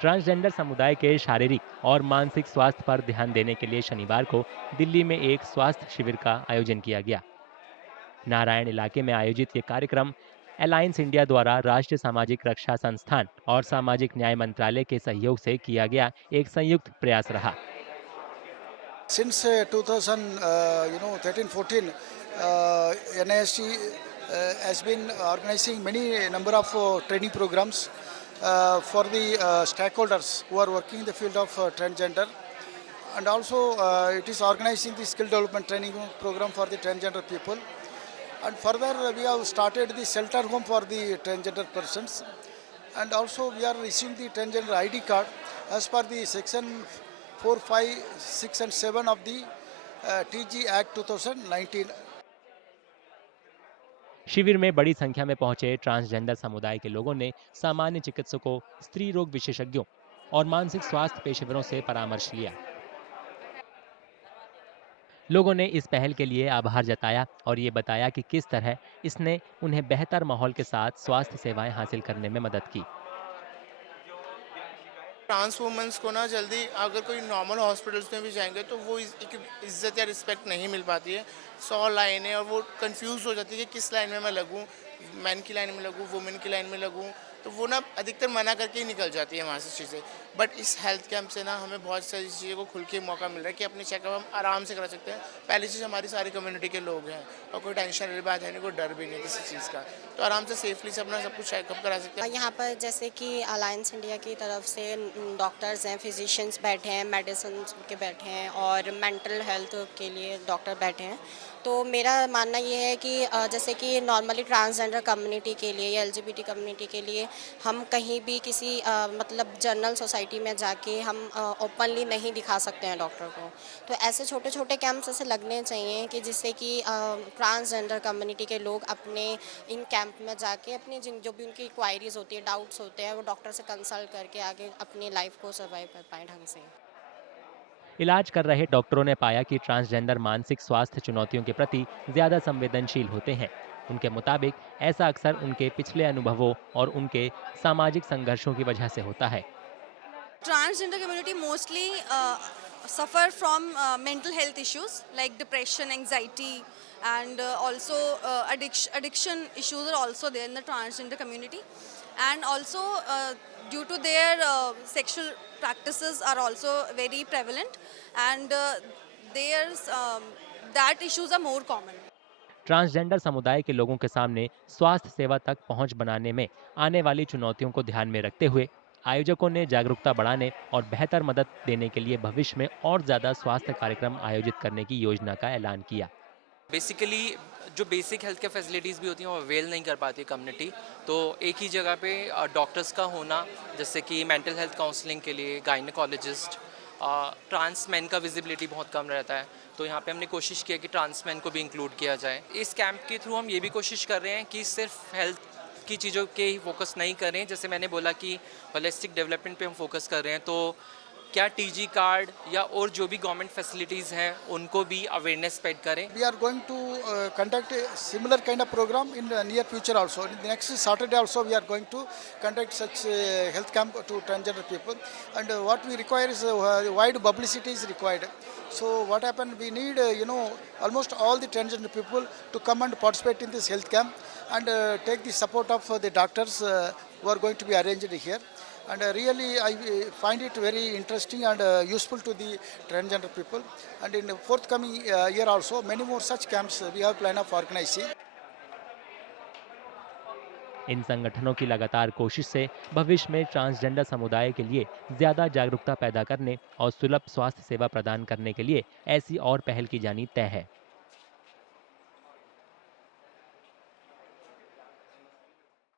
Transgender समुदाय के शारीरिक और मानसिक स्वास्थ्य पर ध्यान देने के लिए शनिवार को दिल्ली में एक स्वास्थ्य शिविर का आयोजन किया गया। नारायण इलाके में आयोजित ये कार्यक्रम अलायंस इंडिया द्वारा राष्ट्रीय सामाजिक रक्षा संस्थान और सामाजिक न्याय मंत्रालय के सहयोग से किया गया एक संयुक्त प्रयास रहा। Since 2000, 13-14, NIST has been organizing many number of training programs for the stakeholders who are working in the field of transgender, and also it is organizing the skill development training program for the transgender people. And further, we have started the shelter home for the transgender persons, and also we are issuing the transgender ID card as per the section 4, 5, 6 and 7 of the TG Act 2019. शिविर में बड़ी संख्या में पहुंचे transgender समुदाय के लोगों ने सामान्य चिकित्सकों, स्त्री रोग विशेषज्ञों और मानसिक स्वास्थ्य पेशेवरों से परामर्श लिया। लोगों ने इस पहल के लिए आभार जताया और ये बताया कि किस तरह इसने उन्हें बेहतर माहौल के साथ स्वास्थ्य सेवाएं हासिल करने में मदद की। ट्रांस वुमेंस को ना जल्दी अगर कोई नॉर्मल हॉस्पिटल्स में भी जाएंगे तो वो एक इज्जत या रिस्पेक्ट नहीं मिल पाती है। 100 लाइनें और वो कंफ्यूज हो जाती है कि किस लाइन में मैं लगूं, मैन की लाइन में लगूं, वुमेन की लाइन में लगूं, तो वो ना अधिकतर मना करके ही निकल जाती है वहाँ से चीज़ें। बट इस हेल्थ कैंप से ना हमें बहुत सारी चीज़ों को खुल के मौका मिल रहा है कि अपने चेकअप हम आराम से करा सकते हैं। पहली चीज़ हमारी सारी कम्युनिटी के लोग हैं और कोई टेंशन वाली बात है नहीं, कोई डर भी नहीं किसी चीज़ का, तो आराम से सेफली से अपना सब कुछ चेकअप करा सकते हैं। यहाँ पर जैसे कि अलायंस इंडिया की तरफ से डॉक्टर्स हैं, फिजिशियंस बैठे हैं, मेडिसिन के बैठे हैं और मेंटल हेल्थ के लिए डॉक्टर बैठे हैं। तो मेरा मानना ये है कि जैसे कि नॉर्मली ट्रांसजेंडर कम्युनिटी के लिए या एलजीबीटी कम्युनिटी के लिए हम कहीं भी किसी मतलब जनरल सोसाइटी में जाके हम ओपनली नहीं दिखा सकते हैं डॉक्टर को। तो ऐसे छोटे छोटे कैंप्स ऐसे लगने चाहिए कि जिससे कि ट्रांसजेंडर कम्युनिटी के लोग अपने इन कैंप में जाके अपनी जो भी उनकी क्वायरीज होती है, डाउट्स होते हैं, वो डॉक्टर से कंसल्ट करके आगे अपनी लाइफ को सर्वाइव कर पाएँ ढंग से। इलाज कर रहे डॉक्टरों ने पाया कि ट्रांसजेंडर मानसिक स्वास्थ्य चुनौतियों के प्रति ज्यादा संवेदनशील होते हैं। उनके मुताबिक ऐसा अक्सर उनके पिछले अनुभवों और उनके सामाजिक संघर्षों की वजह से होता है। Transgender community mostly suffer from mental health issues like depression, anxiety, and also addiction issues are also there in the transgender community. And also due to their sexual practices are also very prevalent, and there's that issues are more common. Transgender समुदाय के लोगों के सामने स्वास्थ्य सेवा तक पहुंच बनाने में आने वाली चुनौतियों को ध्यान में रखते हुए आयोजकों ने जागरूकता बढ़ाने और बेहतर मदद देने के लिए भविष्य में और ज्यादा स्वास्थ्य कार्यक्रम आयोजित करने की योजना का ऐलान किया। बेसिकली जो बेसिक हेल्थ केयर फैसिलिटीज़ भी होती हैं वो अवेल नहीं कर पाती कम्युनिटी, तो एक ही जगह पे डॉक्टर्स का होना, जैसे कि मेंटल हेल्थ काउंसलिंग के लिए गायनेकोलॉजिस्ट, ट्रांस मैन का विजिबिलिटी बहुत कम रहता है, तो यहाँ पे हमने कोशिश किया कि ट्रांस मैन को भी इंक्लूड किया जाए। इस कैंप के थ्रू हम ये भी कोशिश कर रहे हैं कि सिर्फ हेल्थ की चीज़ों के ही फोकस नहीं करें, जैसे मैंने बोला कि होलिस्टिक डेवलपमेंट पे हम फोकस कर रहे हैं, तो क्या टीजी कार्ड या और जो भी गवर्नमेंट फैसिलिटीज़ हैं उनको भी अवेयरनेस स्प्रेड करें। We are going to conduct a similar kind of program in the near future also. In the next Saturday also we are going to conduct such a health camp to transgender people. And what we require is wide publicity is required. So what happened, we need almost all the transgender people to come and participate in this health camp and take the support of the doctors who are going to be arranged here. And really I find it very interesting and useful to the transgender people. And in the forthcoming year also many more such camps we have plan of organizing. इन संगठनों की लगातार कोशिश से भविष्य में transgender समुदाय के लिए ज्यादा जागरूकता पैदा करने और सुलभ स्वास्थ्य सेवा प्रदान करने के लिए ऐसी और पहल की जानी तय है।